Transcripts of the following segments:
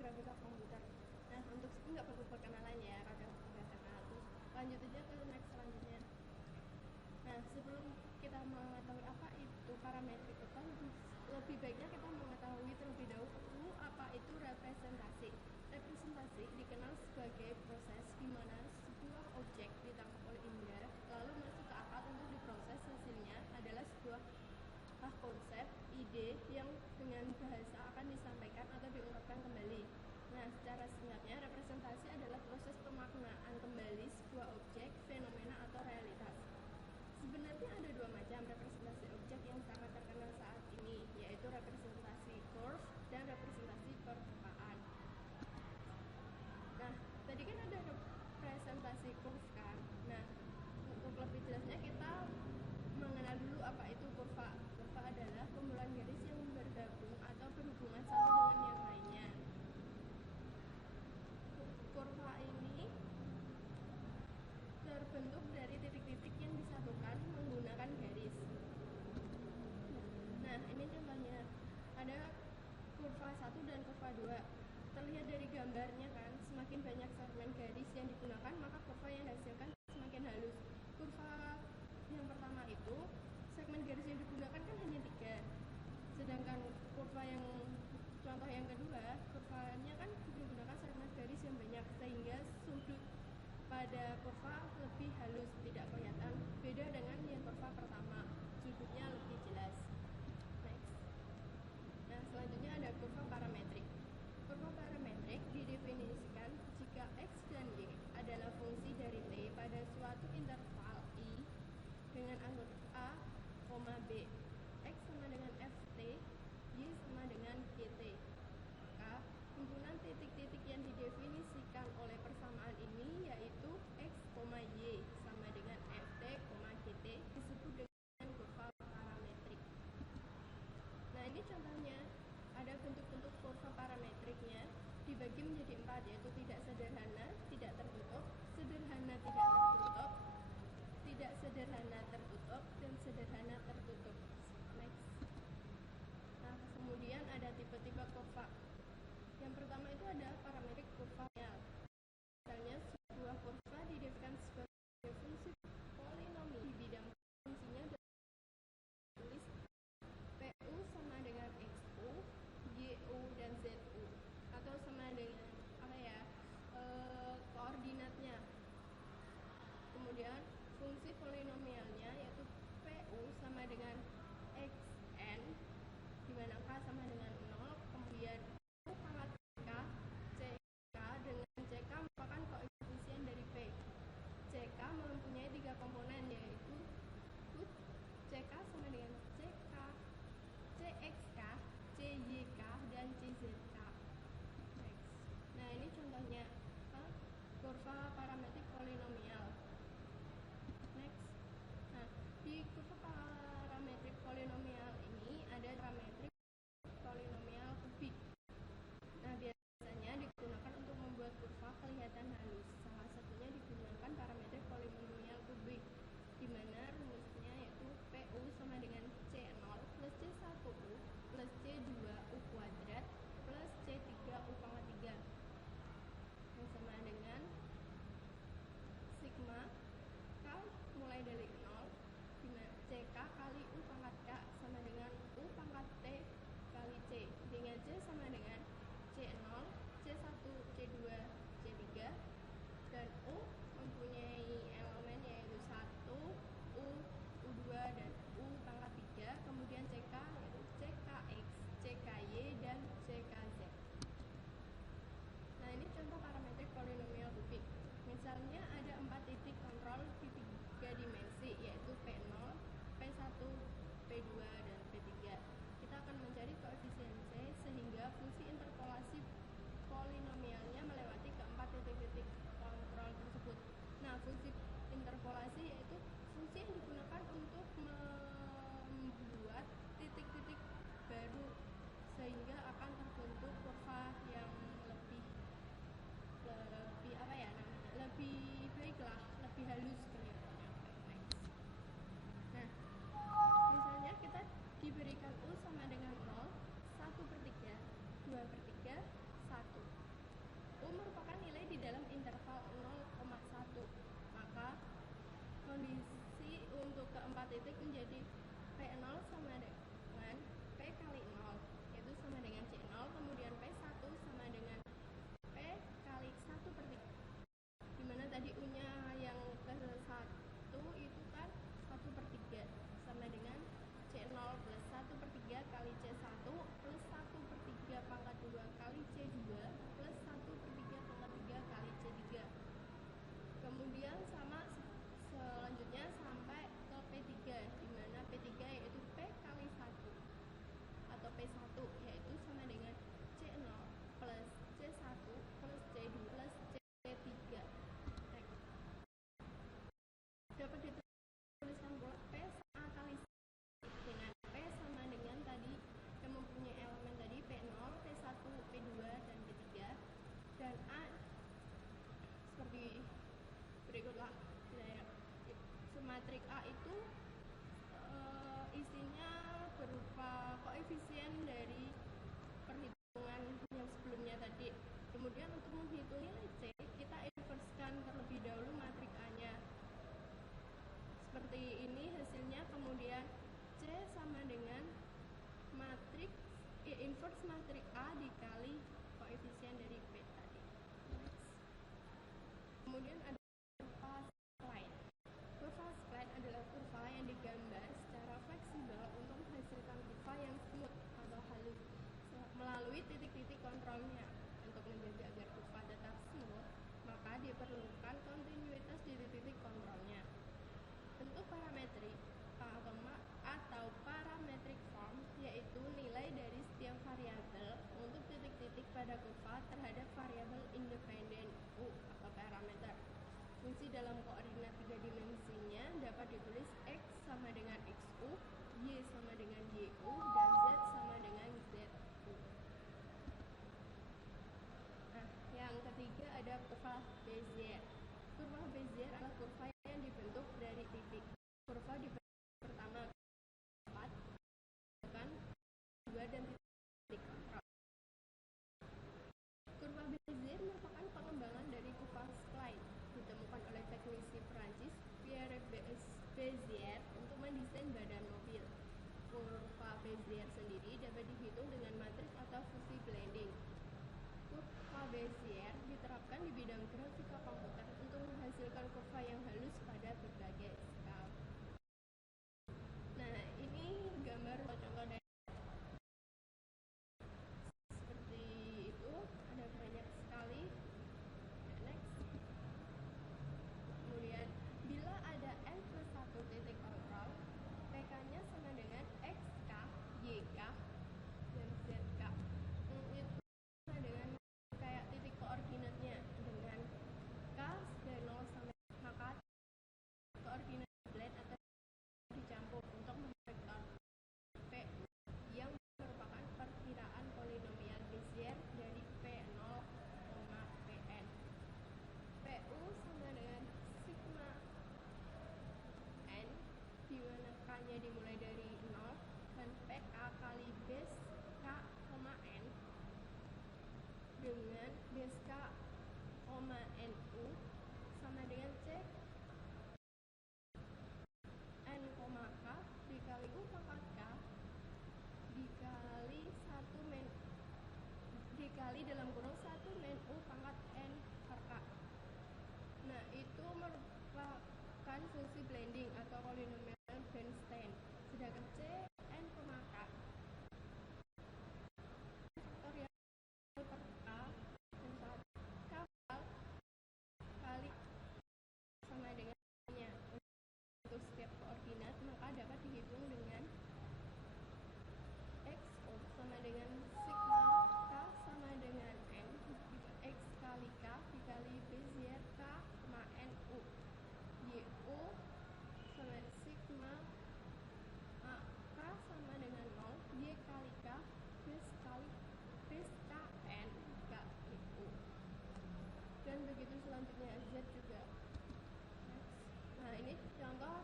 grafika komputer. Nah, untuk ini nggak perlu perkenalan ya, rada kenal. Terus lanjut aja ke next selanjutnya. Nah, sebelum kita mengetahui apa itu parametrik atau lebih baiknya kita mengetahui terlebih dahulu apa itu representasi. Representasi dikenal sebagai proses di mana sebuah objek ditangkap oleh indera lalu masuk ke akal untuk diproses. Hasilnya adalah sebuah konsep, ide yang dengan bahasa akan disampaikan atau diungkapkan kembali. Nah, secara singkatnya representasi adalah proses pemaknaan kembali sebuah objek, fenomena atau realitas. Sebenarnya ada dua macam representasi objek yang sangat terkenal saat ini, yaitu representasi curve dan representasi permukaan. Nah, tadi kan ada representasi curve kan. Nah, untuk lebih jelasnya kita mengenal dulu apa itu kurva. Kurva adalah kumpulan garis yang bergabung atau berhubungan satu dengan yang lainnya. Kurva ini terbentuk dari titik-titik yang disatukan menggunakan garis. Nah, ini contohnya. Ada kurva 1 dan kurva 2. Terlihat dari gambarnya kan, semakin banyak segmen garis yang digunakan, maka kurva yang dihasilkan semakin halus. Kurva yang pertama itu, segmen garis yang digunakan kan hanya 3. Sedangkan kurva yang contoh yang kedua, kurvanya kan menggunakan segmen garis yang banyak, sehingga sudut pada kurva lebih halus, tidak kelihatan. Beda dengan yang kurva pertama, sudutnya lebih jelas. Next. Nah, selanjutnya ada kurva parametrik. Kurva parametrik didefinisikan jika x dan y adalah fungsi dari t pada suatu interval i dengan angka a, b. X sama dengan ft, y sama dengan gt. Maka himpunan titik-titik yang didefinisikan oleh persamaan ini yaitu x, y sama dengan ft, gt disebut dengan kurva parametrik. Nah, ini contohnya. Ada bentuk-bentuk kurva parametriknya dibagi menjadi 4, yaitu tidak sederhana, tidak tertutup, sederhana tidak tertutup, tidak sederhana tertutup, dan sederhana tertutup. Next. Nah, kemudian ada tipe-tipe kurva. Yang pertama itu ada parametrik kurva linear. Misalnya sebuah kurva didefinisikan sebagai fungsi polinomial di bidang fungsinya tulis PU sama dengan XU, GU dan ZU, atau sama dengan koordinatnya. Kemudian fungsi polinomialnya yaitu PU sama dengan XN, di mana K sama dengan 0, kemudian U pangkat K, CK dengan CK merupakan koefisien dari P. CK mempunyai 3 komponen, yaitu CK sama dengan CK, CXK, CYK, dan CZK. Next. Nah, ini contohnya kurva parametrik polinomial. Next. Nah, di kurva parametrik polinomial ini ada parametrik polinomial kubik. Nah, biasanya digunakan untuk membuat kurva kelihatan halus. Salah satunya digunakan parametrik polinomial kubik, di mana rumusnya yaitu PU sama dengan C0 plus C1U plus C2U kuadrat plus C3U pangkat 3 yang sama dengan sigma K mulai dari 0, dimana CK kali U pangkat K sama dengan U pangkat T kali C, dengan C sama dengan C0, C1, C2, C3, dan U mempunyai elemen yaitu 1, U, U2, dan U pangkat 3, kemudian CK yaitu CKX, CKY, dan CKZ. Nah, ini contoh parametrik polinomial kubik. Misalnya ada 4 titik kontrol di 3 dimensi, yaitu P0, P1, P2, dan P3. Kita akan mencari koefisien C sehingga fungsi interpolasi polinomialnya melewati keempat titik-titik kontrol tersebut. Nah, fungsi interpolasi yaitu fungsi yang digunakan untuk membuat titik-titik baru sehingga akan terbentuk kurva yang lebih baiklah, lebih halus kelihatannya. Nah, misalnya kita diberikan U sama dengan 0, 1/3, 2/3, 1. matrik A itu isinya berupa koefisien dari perhitungan yang sebelumnya tadi. Kemudian untuk menghitung nilai C, kita inverskan terlebih dahulu matrik A-nya. Seperti ini hasilnya, kemudian C sama dengan matrik inverse matrik A dikali koefisien dari P tadi. Kemudian ada kurva spline. Kurva spline adalah kurva yang digambar secara fleksibel untuk menghasilkan kurva yang smooth atau halus melalui titik-titik kontrolnya. Untuk menjaga agar kurva tetap smooth, maka diperlukan kontinuitas di titik-titik kontrolnya. Bentuk parametrik atau parametric form yaitu nilai dari setiap variabel untuk titik-titik pada kurva terhadap variabel independen U atau parameter. Fungsi dalam koordinat 3 dimensinya dapat ditulis X sama dengan XU, Y sama dengan YU, dan Z sama dengan ZU. Nah, yang ketiga ada kurva Bezier. Kurva Bezier adalah kurva yang dibentuk dari titik. Kurva dibentuk pertama 4, kan 2 dan titik kontrol. Kurva Bezier merupakan pengembangan dari kurva spline ditemukan oleh teknisi Prancis Pierre Bezier untuk mendesain badan mobil. Kurva Bezier sendiri dapat dihitung dengan matrik atau fungsi blending. Kurva Bezier diterapkan di bidang grafika komputer untuk menghasilkan kurva yang halus pada berbagai skala. Nah, ini gambar contoh dari seperti itu, ada banyak sekali. Next. Kemudian, bila ada n plus 1 titik kontrol, PK-nya sama dengan XK, YK, dan ZK. Itu sama dengan kayak titik koordinatnya dengan K dari 0 sampai, maka koordinat blend atau dicampur untuk memvektor P yang merupakan perkiraan polinomial Bezier dari P0, Pn. Pu sama dengan sigma n, di mana K-nya dimulai dari 0, dan PK kali base K, n dengan base K, NU sama dengan C n, K dikali U pangkat K dikali 1 min dikali dalam kurung 1 min U pangkat N per K. Nah, itu merupakan fungsi blending atau polinomial Bernstein. Sedangkan C n, K faktorial per K dan 1 K kali sama dengan nya. Untuk setiap koordinat maka dapat dihitung dengan XO sama dengan sigma K sama dengan N X kali K dikali Bezier K, NU. YU sama sigma K sama dengan 0, Y kali K base K N K YU. Dan begitu selanjutnya Z juga. Nah, ini contoh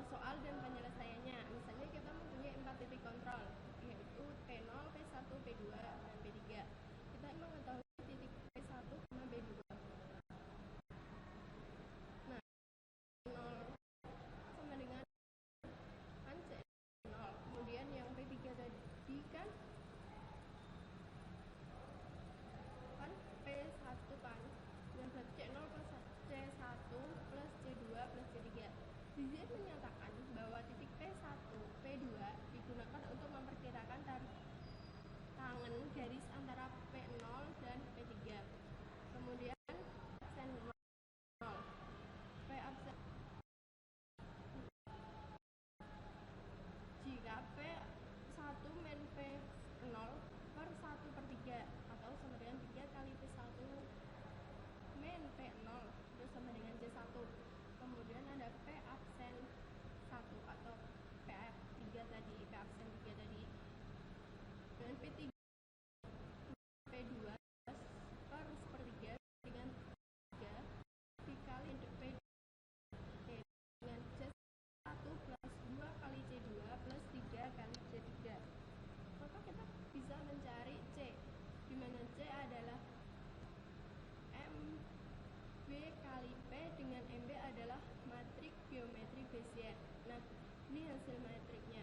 soal dan penyelesaiannya. Misalnya kita mempunyai 4 titik kontrol, yaitu P0, P1, P2, dan P3. Kita mengetahui titik P1 sama P2. Nah, 0 sama dengan kan C0. Kemudian yang P3 tadi kan P1 kan, yang berarti C0 plus C1 plus C2 plus C3. Bezier menyatakan bahwa titik P1, P2 digunakan untuk memperkirakan tangen garis antara P0 dan P3. Kemudian absen 0. P absen jika P1 min P0 per 1 per 3 atau sama dengan 3 kali P1 min P0 itu sama dengan C1. Kemudian ada P absen 1 atau P3 tadi, P absen 3 tadi. Dan P3 Ini hasil metriknya.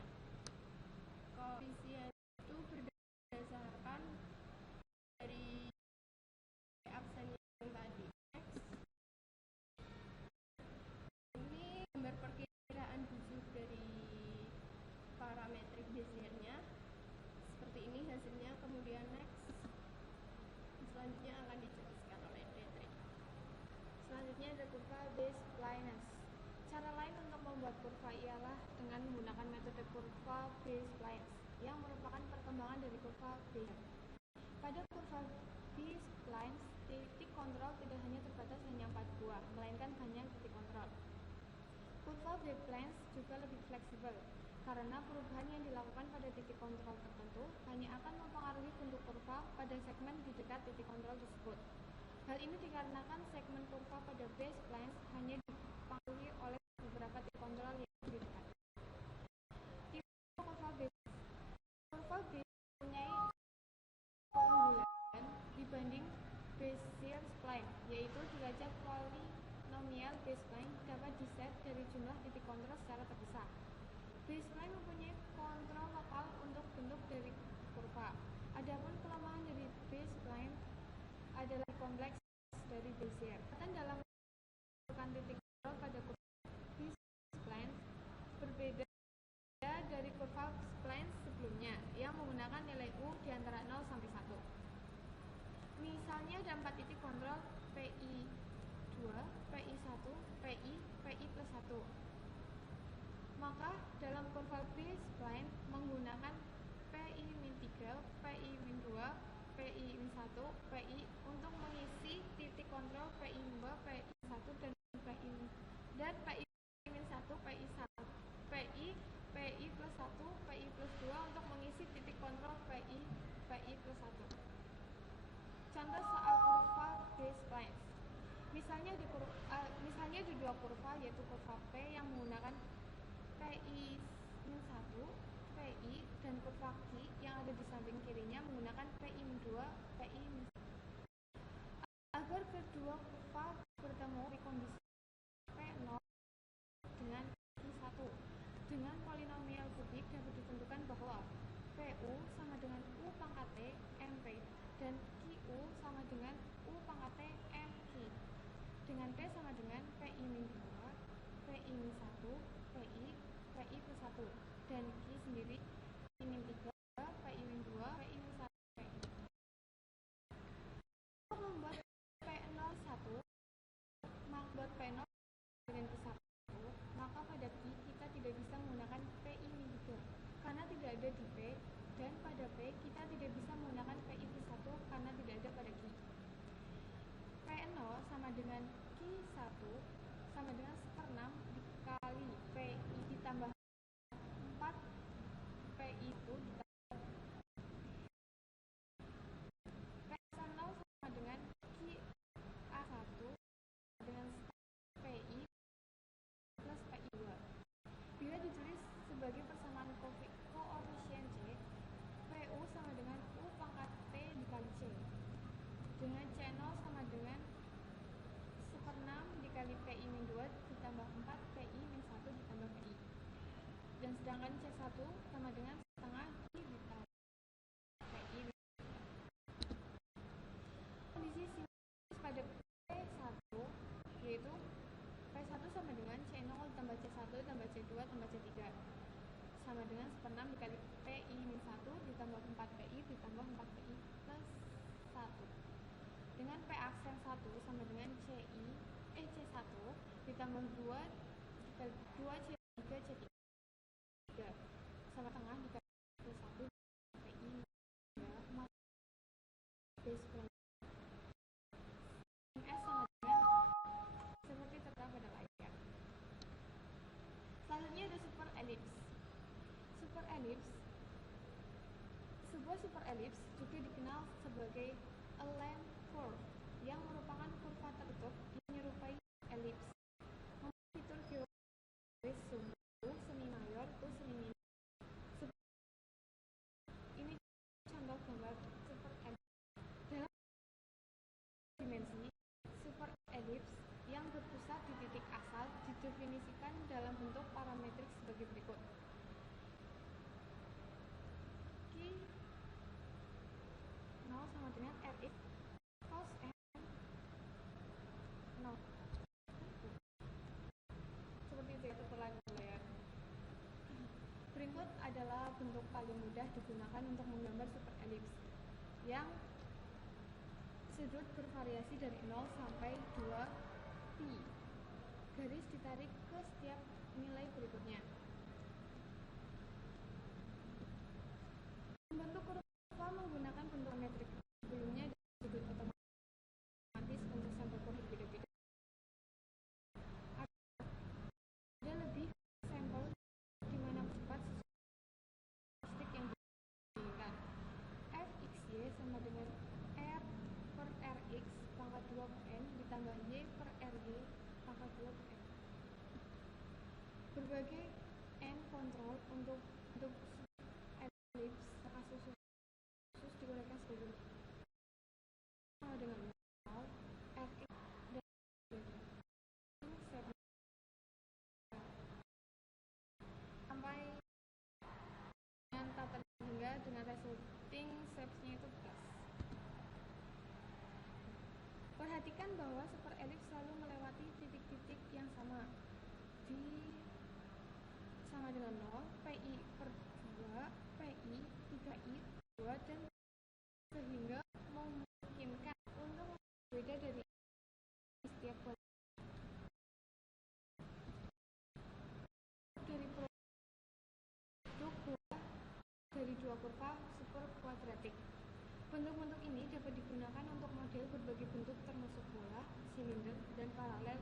Koefisien itu berdasarkan dari aksen yang tadi X. Ini gambar perkiraan bujuk dari parametrik Bézier-nya. Seperti ini hasilnya, kemudian next. Selanjutnya akan dijelaskan oleh Dietrich. Selanjutnya ada kurva B-splines. Cara lain untuk membuat kurva ialah dengan menggunakan metode kurva B-splines yang merupakan perkembangan dari kurva Bézier. Pada kurva B-splines, titik kontrol tidak hanya terbatas hanya 4 buah, melainkan banyak titik kontrol. Kurva B-splines juga lebih fleksibel, karena perubahan yang dilakukan pada titik kontrol tertentu hanya akan mempengaruhi bentuk kurva pada segmen di dekat titik kontrol tersebut. Hal ini dikarenakan segmen kurva pada B-splines hanya dipengaruhi oleh beberapa titik kontrol yang lebih dekat. Tipe kurva B. Kurva B mempunyai keunggulan dibanding Bézier spline, yaitu derajat polinomial B-spline dapat diset dari jumlah titik kontrol secara terpisah. B-spline mempunyai kontrol lokal untuk bentuk dari kurva. Adapun kelemahan dari B-spline adalah kompleks dari Bézier. Dalam menentukan titik kontrol pada kurva B-spline berbeda dari kurva spline sebelumnya yang menggunakan nilai U di antara 0 sampai 1. Misalnya ada 4 titik kontrol PI2, PI1, PI, PI plus 1. Maka dalam kurva B-spline menggunakan PI-3, PI-2, PI-1, PI untuk mengisi titik kontrol PI2, PI1 dan PI-1, PI1, PI, PI plus 1, PI plus 2 untuk mengisi titik kontrol PI, PI plus 1. Contoh soal kurva B-splines. Misalnya ada dua kurva, yaitu kurva P yang menggunakan PI-1, PI, dan kurva Q yang ada di samping kirinya menggunakan PI-2, PI-1. Agar kedua kurva bertemu di kondisi P0 dengan Q1 dengan polinomial kubik dapat ditentukan bahwa PU sama dengan U pangkat T MP dan QU sama dengan U pangkat T MP dengan P sama dengan PI-2, PI-1, PI, PI plus 1 dan Q sendiri PI-3, PI-2, PI-1, PI. Untuk membuat P01 membuat P0 dengan Q1, maka pada Q kita tidak bisa menggunakan PI-3 karena tidak ada di P, dan pada P kita tidak bisa menggunakan PI-1 karena tidak ada pada Q. P0 sama dengan Q1 sama dengan 1/6 dikali PI ditambah 4 PI itu ditambah P0 sama dengan QA1 dengan PI plus PI2. Bila ditulis sebagai persamaan koefisien C, PU sama dengan U pangkat T dikali C dengan C0 sama dengan 1/6 dikali PI-2 ditambah 4 PI-1 ditambah PI. Dan sedangkan C1 sama dengan setengah Q ditambah PI. Kondisi simetris pada P1 yaitu P1 sama dengan C0 tambah C1 tambah C2 tambah C3 sama dengan 1/6 dikali PI-1 ditambah 4 PI ditambah 4 PI plus 1 dengan P aksen 1 sama dengan C1 ditambah 2 dikali 2 C3 C3 sama tengah dikali plus 1 PI B-spline MS sama dengan seperti tertera pada layar. Selanjutnya ada super elips. Sebuah super elips juga dikenal sebagai a line curve yang merupakan kurva tertutup menyerupai elips. Memiliki fitur geometris sumbu semi mayor plus semi minor. Ini contoh gambar super elips. Dalam dimensi, super elips yang berpusat di titik asal didefinisikan dalam bentuk parametrik sebagai berikut. tersebut. Q 0 sama dengan Rx cos n 0. Seperti itu ya tutulan ya. Berikut adalah bentuk paling mudah digunakan untuk menggambar superelips yang sudut bervariasi dari 0 sampai 2 pi. Garis ditarik ke setiap nilai berikutnya. Membentuk kurva menggunakan bentuk metrik sebelumnya dan sudut otomatis untuk sampel kurva berbeda-beda. Ada lebih sampel di mana cepat statistik yang diinginkan. Fxy sama dengan R per Rx pangkat 2 per N ditambah Y per Ry pangkat 2 per N. Berbagai N kontrol untuk elips kasus khusus digunakan sebagai sama dengan 0, Rx dan sampai dengan tata hingga dengan resulting shapes-nya itu plus. Perhatikan bahwa superelips selalu melewati titik-titik yang sama di sama dengan 0, PI per 2, PI, 3I, 2, dan sehingga memungkinkan untuk berbeda dari setiap pola. Dari produk dari dua kurva superkuadratik. Bentuk-bentuk ini dapat digunakan untuk model berbagai bentuk termasuk bola, silinder, dan paralel